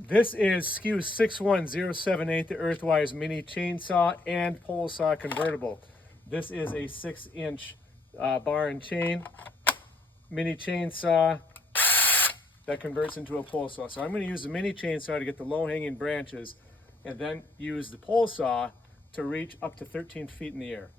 This is SKU 61078, the Earthwise mini chainsaw and pole saw convertible. This is a 6-inch bar and chain mini chainsaw that converts into a pole saw. So I'm going to use the mini chainsaw to get the low-hanging branches and then use the pole saw to reach up to 13 feet in the air.